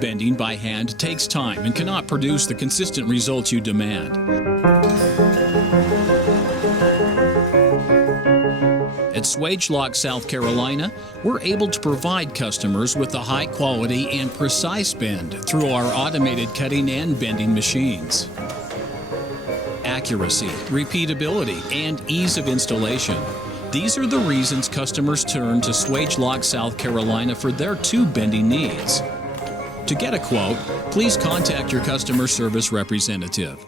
bending by hand takes time and cannot produce the consistent results you demand. At Swagelok, South Carolina, we're able to provide customers with a high quality and precise bend through our automated cutting and bending machines. Accuracy, repeatability, and ease of installation. These are the reasons customers turn to Swagelok, South Carolina for their tube bending needs. To get a quote, please contact your customer service representative.